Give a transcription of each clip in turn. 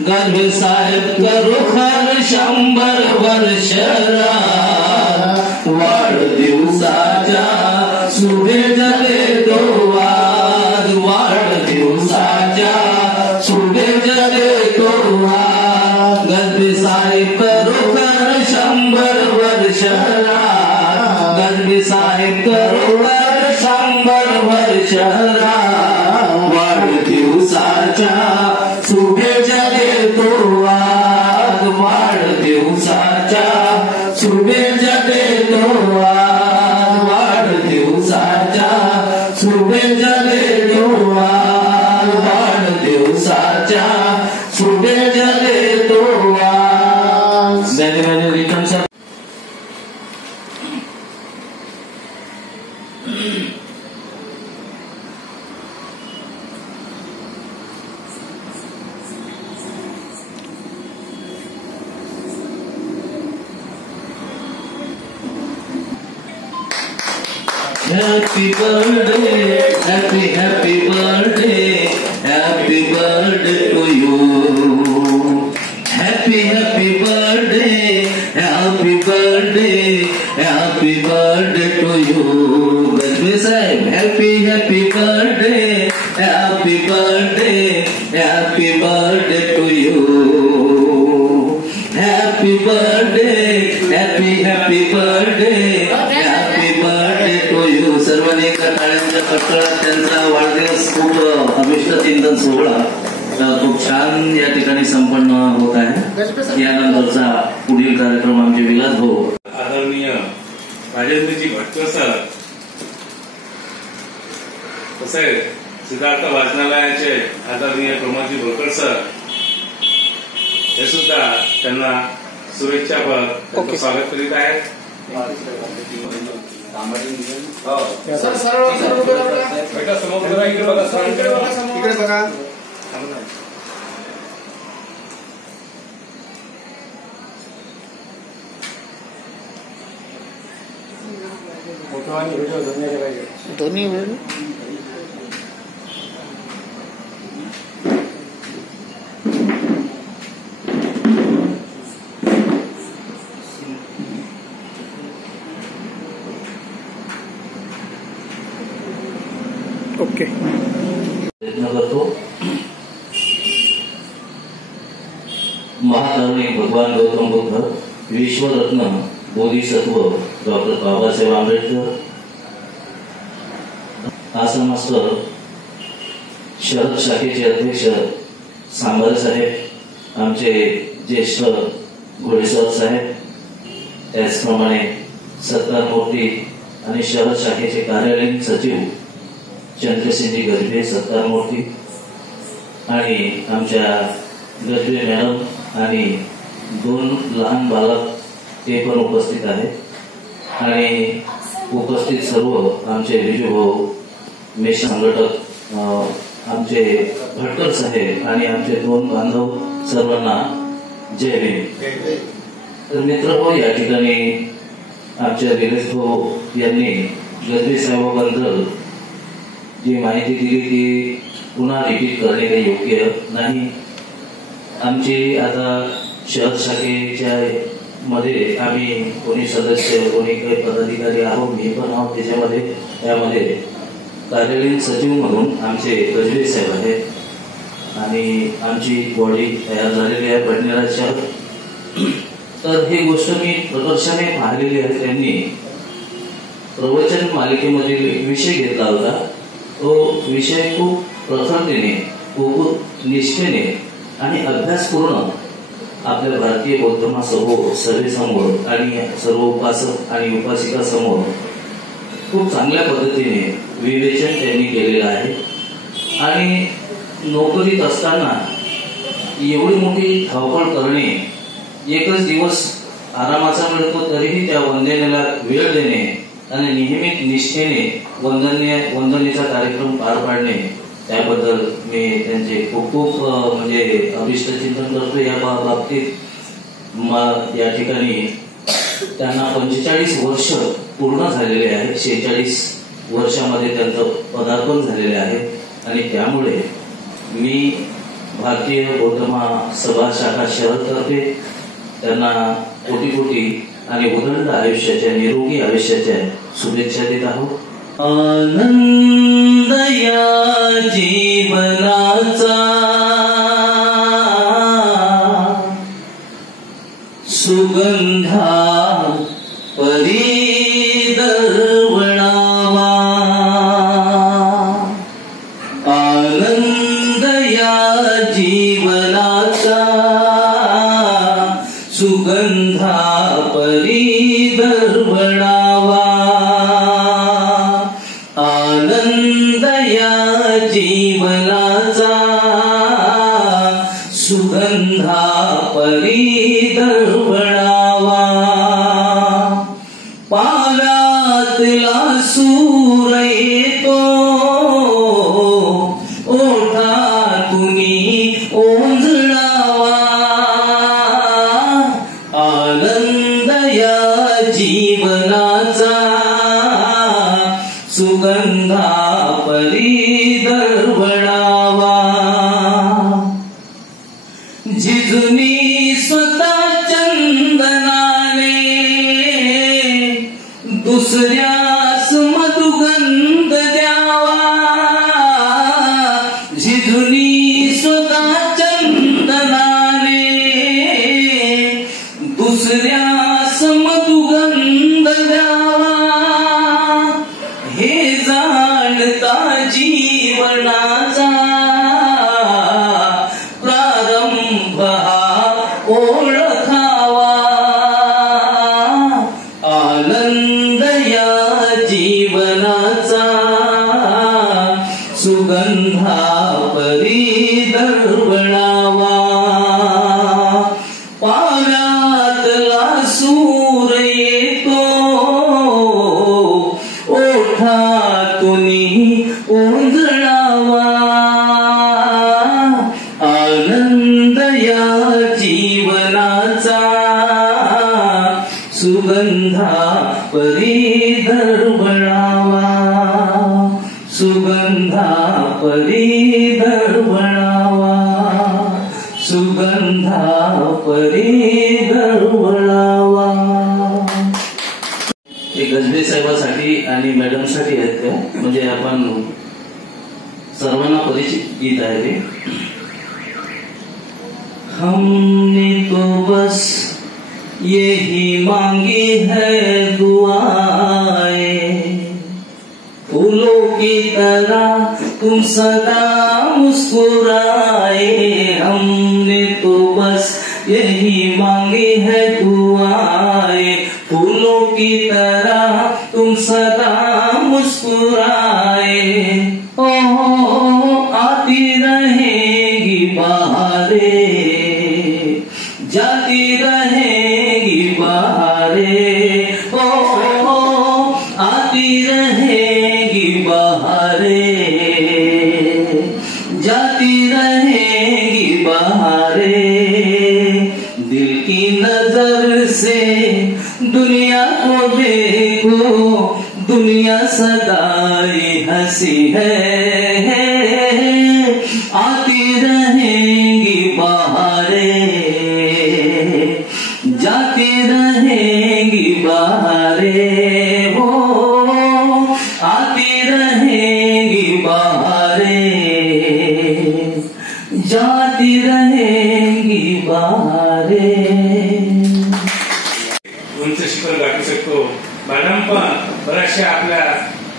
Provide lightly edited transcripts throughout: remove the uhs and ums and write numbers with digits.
गजबे साहेब खरोखर 100 वर्ष वाढदिवसाच्या शुभेच्छा देतो आज, वाढदिवसाच्या शुभेच्छा देतो आज. गजबे साहेब खरोखर 100 वर्ष, गजबे साहेब खरोखर 100 वर्ष वाढदिवसाच्या शुभेच्छा देतो आज, वाढदिवसाच्या शुभेच्छा देतो आज, वाढदिवसाच्या शुभेच्छा देतो आज, वाढदिवसाच्या शुभेच्छा देतो आज. Return sir. Happy birthday, happy birthday, happy birthday to you. Happy birthday, happy birthday, happy birthday to you. Gajbe sahib, happy birthday, happy birthday, happy birthday to you. Happy birthday, happy birthday, happy birthday to you. सर्वांनी एका टाळ्यांच्या कडकडात त्यांचा वाढदिवस खूप अभिष्ट चिंतन सोहळा खूप छान या ठिकाणी संपन्न होत आहे. यानंतरचा पुढील कार्यक्रम आमचे विलास भाऊ आदरणीय राजेंद्रजी भटकर सर, तसेच सिद्धार्थ वाचनालयाचे आदरणीय प्रमोदजी भोकर सर हे सुद्धा त्यांना शुभेच्छा स्वागत करीत आहेत. इकडे बघा. दोन्ही ओके प्रयत्न करतो. महाकरुणी भगवान गौतम बुद्ध, विश्वरत्न बोधिसत्व डॉक्टर बाबासाहेब आंबेडकर, आश्रमस्थ शहर शाखेचे अध्यक्ष सांबारे साहेब, आमचे ज्येष्ठ घोडेसर साहेब, त्याचप्रमाणे सत्कार मूर्ती आणि शहर शाखेचे कार्यालयीन सचिव चंद्रसिंहजी गजबे सत्कार मूर्ती, आणि आमच्या गजबे मॅडम आणि 2 लहान बालक ते पण उपस्थित आहेत. आणि उपस्थित सर्व आमचे विजूभाऊ, मेष संघटक, आमचे भटकर साहेब आणि आमचे 2 बांधव, सर्वांना जय भीम. तर मित्र हो, या ठिकाणी आमच्या विलेश भाऊ यांनी गजबे साहेबांबद्दल जी माहिती दिली ती पुन्हा रिपीट करणे काही योग्य नाही. आमची आता शहर शाखेच्या मध्ये आम्ही कोणी सदस्य, कोणी काही पदाधिकारी आहोत, मी पण आहोत त्यामध्ये कार्यालयीन सचिव म्हणून आमचे गजबे साहेब आहेत आणि आमची बॉडी तयार झालेली आहे बडनेराच्या. तर ही गोष्ट मी प्रकर्षाने पाहिलेली आहे. त्यांनी प्रवचन मालिकेमधील विषय घेतला होता. तो विषय खूप प्रखरतेने, खूप निष्ठेने आणि अभ्यासपूर्ण आपल्या भारतीय बौद्धमासमोर, सर्वेसमोर आणि सर्व उपासक आणि उपासिका समोर खूप चांगल्या पद्धतीने विवेचन त्यांनी केलेलं आहे. आणि नोकरीत असताना एवढी मोठी धावपळ करणे, एकच दिवस आरामाचा मिळतो तरीही त्या वंदनेला वेळ देणे आणि नियमित निष्ठेने वंदनेचा कार्यक्रम पार पाडणे, त्याबद्दल मी त्यांचे खूप खूप म्हणजे अभिष्ट चिंतन करतो. या बाबतीत या ठिकाणी त्यांना 45 वर्ष पूर्ण झालेले आहेत. 46 वर्षामध्ये त्यांचं पदार्पण झालेले आहे आणि त्यामुळे मी भारतीय बौद्ध महासभा शाखा शहरतर्फे त्यांना कोटी कोटी आणि उदंड आयुष्याच्या, निरोगी आयुष्याच्या शुभेच्छा देत आहोत. आनंद या जीवनाचा सुगंधा परी दरवळावा. आनंद या जीवनाचा सुगंधा परी दरवळावा. आनंद या जीवनाचा सुगंधा परी दरवळावा. पालातला सूर येतो ओठातुनी ओंजळावा. आनंद या जीवनाचा सुगंधा परी दरवळावा. झिजूनी स्वतः चंदनाने दुसऱ्यास मधुगंध द्यावा. झिजूनी स्वतः चंदनाने दुसऱ्यास मधुगंध द्यावा. हे जाणता जीवनाचा प्रारंभ ओळखावा. आनंद या जीवनाचा सुगंधा परी दरवळावा. पाव्यातला सूर येतो ओठातुनी ओंजळावा. आनंद या जीवनाचा सुगंधा परी दरवळावा. सुगंधा परी दरवळावा. सुगंधा परी दरवळावा. हे गजबे साहेबांसाठी आणि मॅडमसाठी आहेत का? म्हणजे आपण सर्वांना परिचित गीत आहे ते. हमने तो बस यही मांगी है दुआएं, फूलों की तरह तुम सदा मुस्कुराए. हमने तो बस यही मांगी है दुआएं, फूलों की तरह तुम सदा मुस्कुराए. ओ आती रहेगी बहारें, जाती रहेगी बहारें. ओ आती रहेगी बहारें, जाती रहेगी बहारें. दिल की नजर से दुनिया को देखो, दुनिया सदाई हंसी है. आती रहेंगी बहारें, जाती रहेंगी बहारें. हो आती रहेंगी बहारें, जाती रहेंगी बहारें. उंच शिखर गाठू शकतो. मॅडम पण बऱ्याचशा आपल्या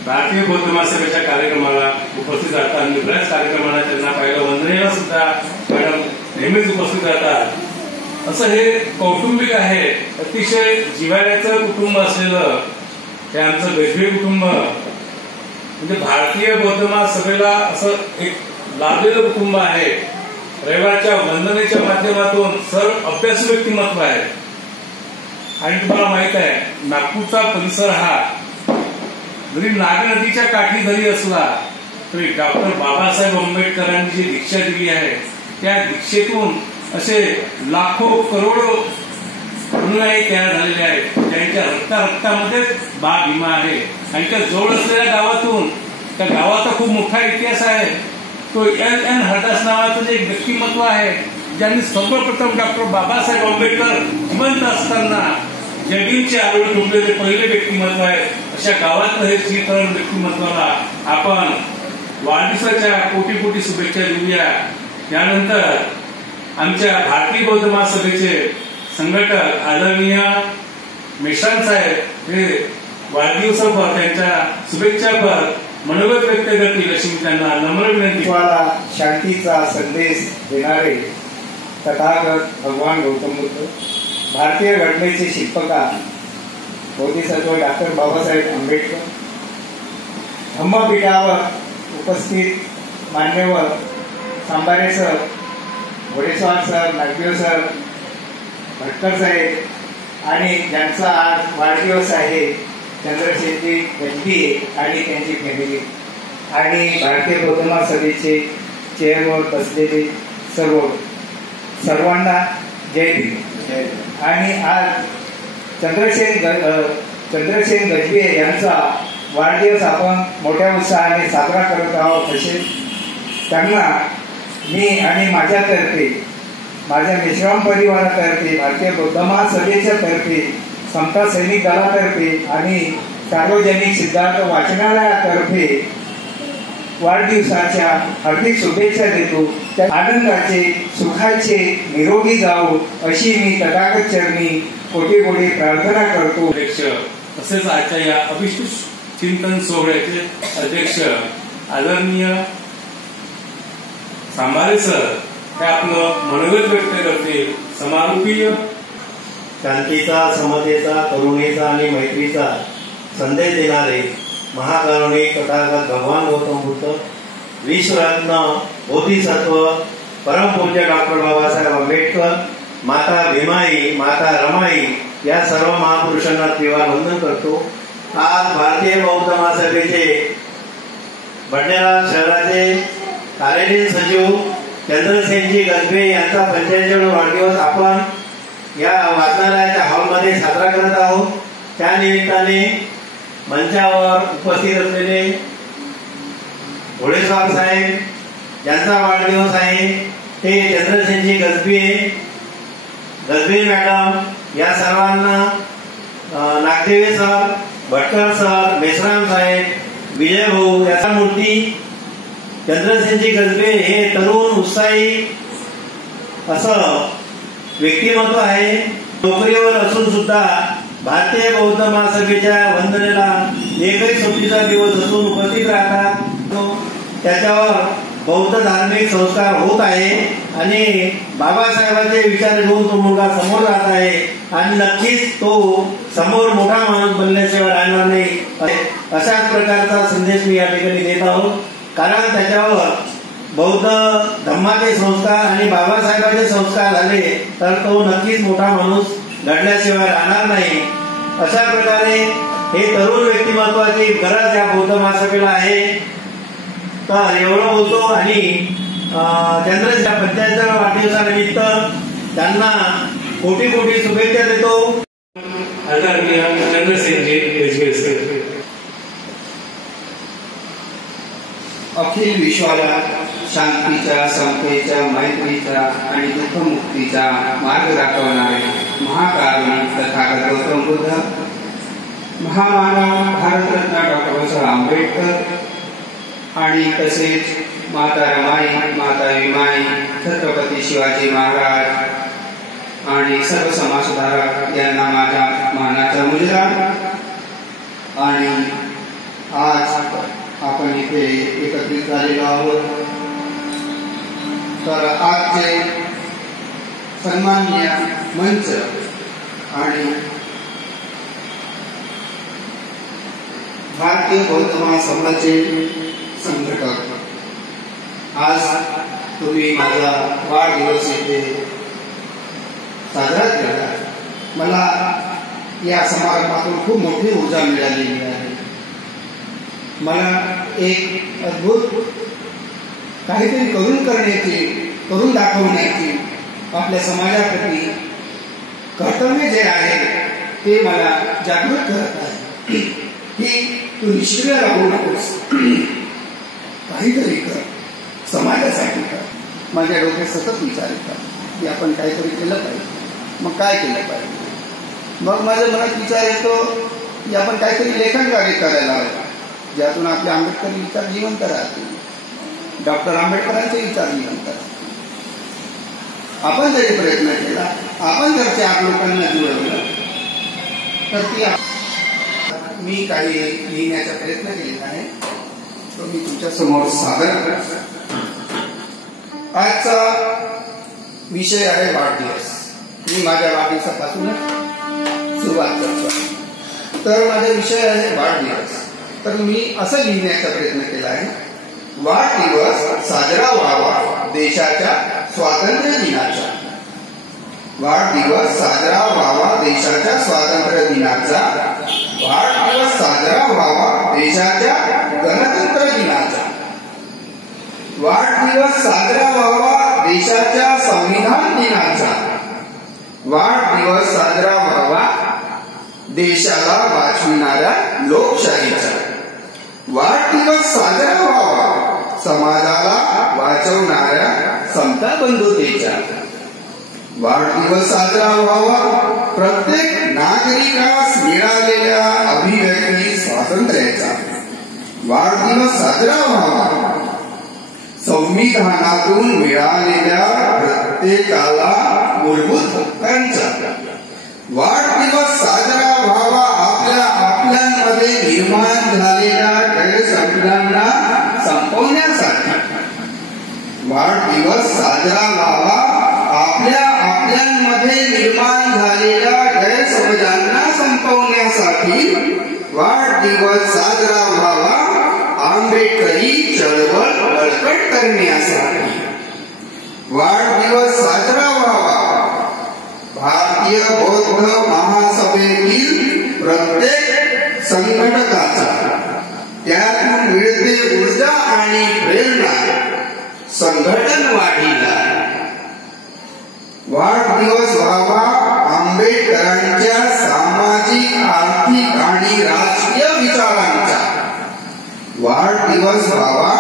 भारतीय बौद्ध महासभेच्या कार्यक्रमाला उपस्थित राहतात आणि बऱ्याच कार्यक्रमांना त्यांना पाहिलं. वंदनेला सुद्धा मॅडम नेहमीच उपस्थित राहतात. असं हे कौटुंबिक आहे, अतिशय जिव्हाळ्याचं कुटुंब असलेलं हे आमचं गजबे कुटुंब. म्हणजे भारतीय बौद्ध महासभेला असं एक लाभलेलं कुटुंब आहे. रविवारच्या वंदनेच्या माध्यमातून सर्व अभ्यासू व्यक्तिमत्व आहे. आणि तुम्हाला माहित आहे, नागपूरचा परिसर हा जरी नाग नदीच्या काठी जरी असला तरी डॉक्टर बाबासाहेब आंबेडकरांनी जी दीक्षा दिली आहे त्या दीक्षेतून असे लाखो करोडो अनुयायी तयार झालेले आहेत. त्यांच्या रक्तामध्येच बा भीमा आहे. आणि त्या जवळ असलेल्या गावातून, त्या गावाचा खूप मोठा इतिहास आहे. तो एन हरदास नावाचं जे एक व्यक्तिमत्व आहे, ज्यांनी सर्वप्रथम डॉक्टर बाबासाहेब आंबेडकर जिवंत असताना जगींचे आरोग्य ठोकलेले पहिले व्यक्तिमत्व आहे. अशा गावातलं हे श्रीकरण व्यक्तिमत्वाला आपण वाढदिवसाच्या कोटी कोटी शुभेच्छा देऊया. यानंतर आमच्या भारतीय बौद्ध महासभेचे संघटक आदरणीय मेश्राम साहेब हे वाढदिवसापर त्यांच्या शुभेच्छापर मनोगत व्यक्त करतील अशी मी त्यांना नम्र विनंती. शांतीचा संदेश देणारे तथागत भगवान गौतम बुद्ध, भारतीय घटनेचे शिल्पकार बोधिसत्व डॉक्टर बाबासाहेब आंबेडकर, धम्मपीठावर उपस्थित मान्यवर सांबारे सर, घोडेस्वार सर, नागदेव सर, भटकर साहेब आणि ज्यांचा आज वाढदिवस आहे चंद्रशेखर गजबी आणि त्यांची फॅमिली आणि भारतीय बौद्ध महासभेचे चेअरवर बसलेले सर्वांना जय भीम. आणि आज चंद्रसेन गजबी यांचा वाढदिवस आपण मोठ्या उत्साहाने साजरा करत आहोत. तसेच त्यांना मी आणि माझ्यातर्फे, माझ्या मेश्राम परिवारातर्फे, भारतीय बौद्ध महासभेच्या तर्फे, समता सैनिक दलातर्फे आणि सार्वजनिक सिद्धार्थ वाचनालयातर्फे वाढदिवसाच्या हार्दिक शुभेच्छा देतो. त्या आनंदाचे, सुखाचे, निरोगी जावो अशी मी तथागत चरणी कोटी कोटी प्रार्थना करतो. अध्यक्ष तसेच आजच्या या अभिष्ट चिंतन सोहळ्याचे अध्यक्ष आदरणीय सांबारे सर हे आपलं मनोगत व्यक्त करतील. समारोपीय शांतीचा, समतेचा, करुणेचा आणि मैत्रीचा संदेश देणारे महाकारुणिक तथागत भगवान गौतम बुद्ध, विश्वरत्न बोधिसत्व परमपूज्य डॉक्टर बाबासाहेब आंबेडकर, माता भीमाई, माता रमाई या सर्व महापुरुषांना त्रिवार वंदन करतो. आज भारतीय बौद्ध महासभेचे भंडारा शहराचे कार्यालयीन सचिव चंद्रसेनजी गजबे यांचा 45 वाढदिवस आपण या वाचनालयाच्या हॉलमध्ये साजरा करत आहोत. त्या निमित्ताने मंचावर उपस्थित असलेले घोडेस्वार साहेब ज्यांचा वाढदिवस आहे ते चंद्रसेनजी गजबे मॅडम या सर्वांना, नागदेवे सर, भटकर सर, मेश्राम साहेब, विजय भाऊ याचा मूर्ती, चंद्रसेनजी गजबे हे तरुण उत्साही असं व्यक्तिमत्व आहे. नोकरीवर असून सुद्धा भारतीय बौद्ध महासभेच्या वंदनेला एकही सुट्टीचा दिवस असून उपस्थित राहतात. त्याच्यावर बौद्ध धार्मिक संस्कार होत आहे आणि बाबासाहेबांचे विचार घेऊन तो मुलगा समोर राहत आहे आणि नक्कीच तो समोर मोठा माणूस बनल्याशिवाय राहणार नाही. अशाच प्रकारचा संदेश मी या ठिकाणी देत आहोत. कारण त्याच्यावर बौद्ध धम्माचे संस्कार आणि बाबासाहेबांचे संस्कार झाले तर तो नक्कीच मोठा माणूस घडल्याशिवाय राहणार नाही. अशा प्रकारे हे तरुण व्यक्तिमत्वाची गरज या बौद्ध महासभेला आहे. तर एवढं बोलतो आणि चंद्रच्या 45व्या वाढदिवसानिमित्त त्यांना कोटी कोटी शुभेच्छा देतो. आदरणीय चंद्रसेनजी गजबे. अखिल विश्वाला शांतीच्या, समतेच्या, मैत्रीच्या आणि दुःखमुक्तीचा मार्ग दाखवणारे महाकारुणिक तथागत गौतम बुद्ध, महामानव भारतरत्न डॉक्टर बाबासाहेब आंबेडकर आणि तसेच माता रमाई, माता भीमाई, छत्रपती शिवाजी महाराज आणि सर्व समाजसुधारक यांना माझ्या मानाचा मुजरा. आणि आज आपण इथे एकत्रित झालेलो आहोत. तर आजचे सन्माननीय मंच आणि भारतीय बौद्ध महासंघाचे संघटक, आज तुम्ही माझा वाढदिवस इथे साजरा केला. मला या समारंभातून खूप मोठी ऊर्जा मिळालेली आहे. मला एक अद्भुत काहीतरी करून दाखवण्याची आपल्या समाजाप्रती कर्तव्य जे आहे ते मला जागृत करत आहे की तू निष्क्रिय राहू नकोस, काहीतरी कर, समाजासाठी करा. माझ्या डोक्यात सतत विचार येतात की आपण काहीतरी केलं पाहिजे. मग काय केलं पाहिजे? मग माझ्या मनात विचार येतो की आपण काहीतरी लेखन कार्य करायला हवं, ज्यातून आपले आंबेडकरी विचार जिवंत राहतील, डॉक्टर आंबेडकरांचे विचार जिवंत राहतील. आपण जरी प्रयत्न केला, आपण जर त्या लोकांना जुळवलं तर ती मी काही लिहिण्याचा प्रयत्न केलेला आहे, तो मी तुमच्या समोर सादर करतो. आजचा विषय आहे वाढदिवस. मी माझ्या वाढदिवसापासूनच सुरुवात करतो. तर माझा विषय आहे वाढदिवस. तर मी असं लिहिण्याचा प्रयत्न केला आहे, वाढदिवस साजरा व्हावा देशाच्या स्वातंत्र्य दिनाचा. वाढदिवस साजरा व्हावा देशाच्या स्वातंत्र्य दिनाचा. वाढदिवस साजरा व्हावा देशाच्या गणतंत्र दिनाचा. वाढदिवस साजरा व्हावा देशाच्या संविधान दिनाचा. वाढदिवस साजरा व्हावा देशाला वाचविणाऱ्या लोकशाहीचा. वाढदिवस साजरा व्हावा समाजाला वाचवणाऱ्या समता बंधुतेचा. वाढदिवस साजरा व्हावा प्रत्येक नागरिकास मिळालेल्या अभिव्यक्ती स्वातंत्र्याचा. वाढदिवस साजरा व्हावा संविधानातून मिळालेल्या प्रत्येकाला मूलभूत हक्कांचा. वाढदिवस साजरा व्हावा आपल्यामध्ये निर्माण झालेल्या गैरसमजांना संपवण्यासाठी. वाढदिवस साजरा व्हावा आपल्यामध्ये निर्माण झालेल्या गैरसमजांना संपवण्यासाठी. वाढदिवस साजरा व्हावा आंबेडकरी चळवळ बळकट करण्यासाठी. वाढदिवस साजरा व्हावा भारतीय बौद्ध महासभेतील प्रत्येक संघटकाचा. त्यातून मिळते ऊर्जा आणि प्रेरणा संघटन वाढीला. वाढदिवस व्हावा आंबेडकरांच्या सामाजिक, आर्थिक आणि राजकीय विचारांचा. वाढदिवस व्हावा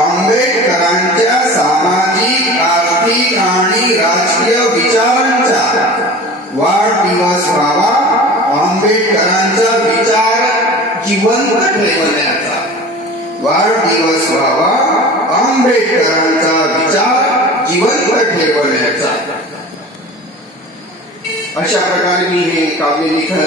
आंबेडकरांच्या सामाजिक, आर्थिक आणि राजकीय विचारांचा. वाढदिवस व्हावा आंबेडकरांचा विचार जिवंत ठेवण्याचा. वाढदिवस व्हावा आंबेडकरांचा विचार जिवंत ठेवण्याचा. अशा प्रकारे मी हे काव्य लिहिलं.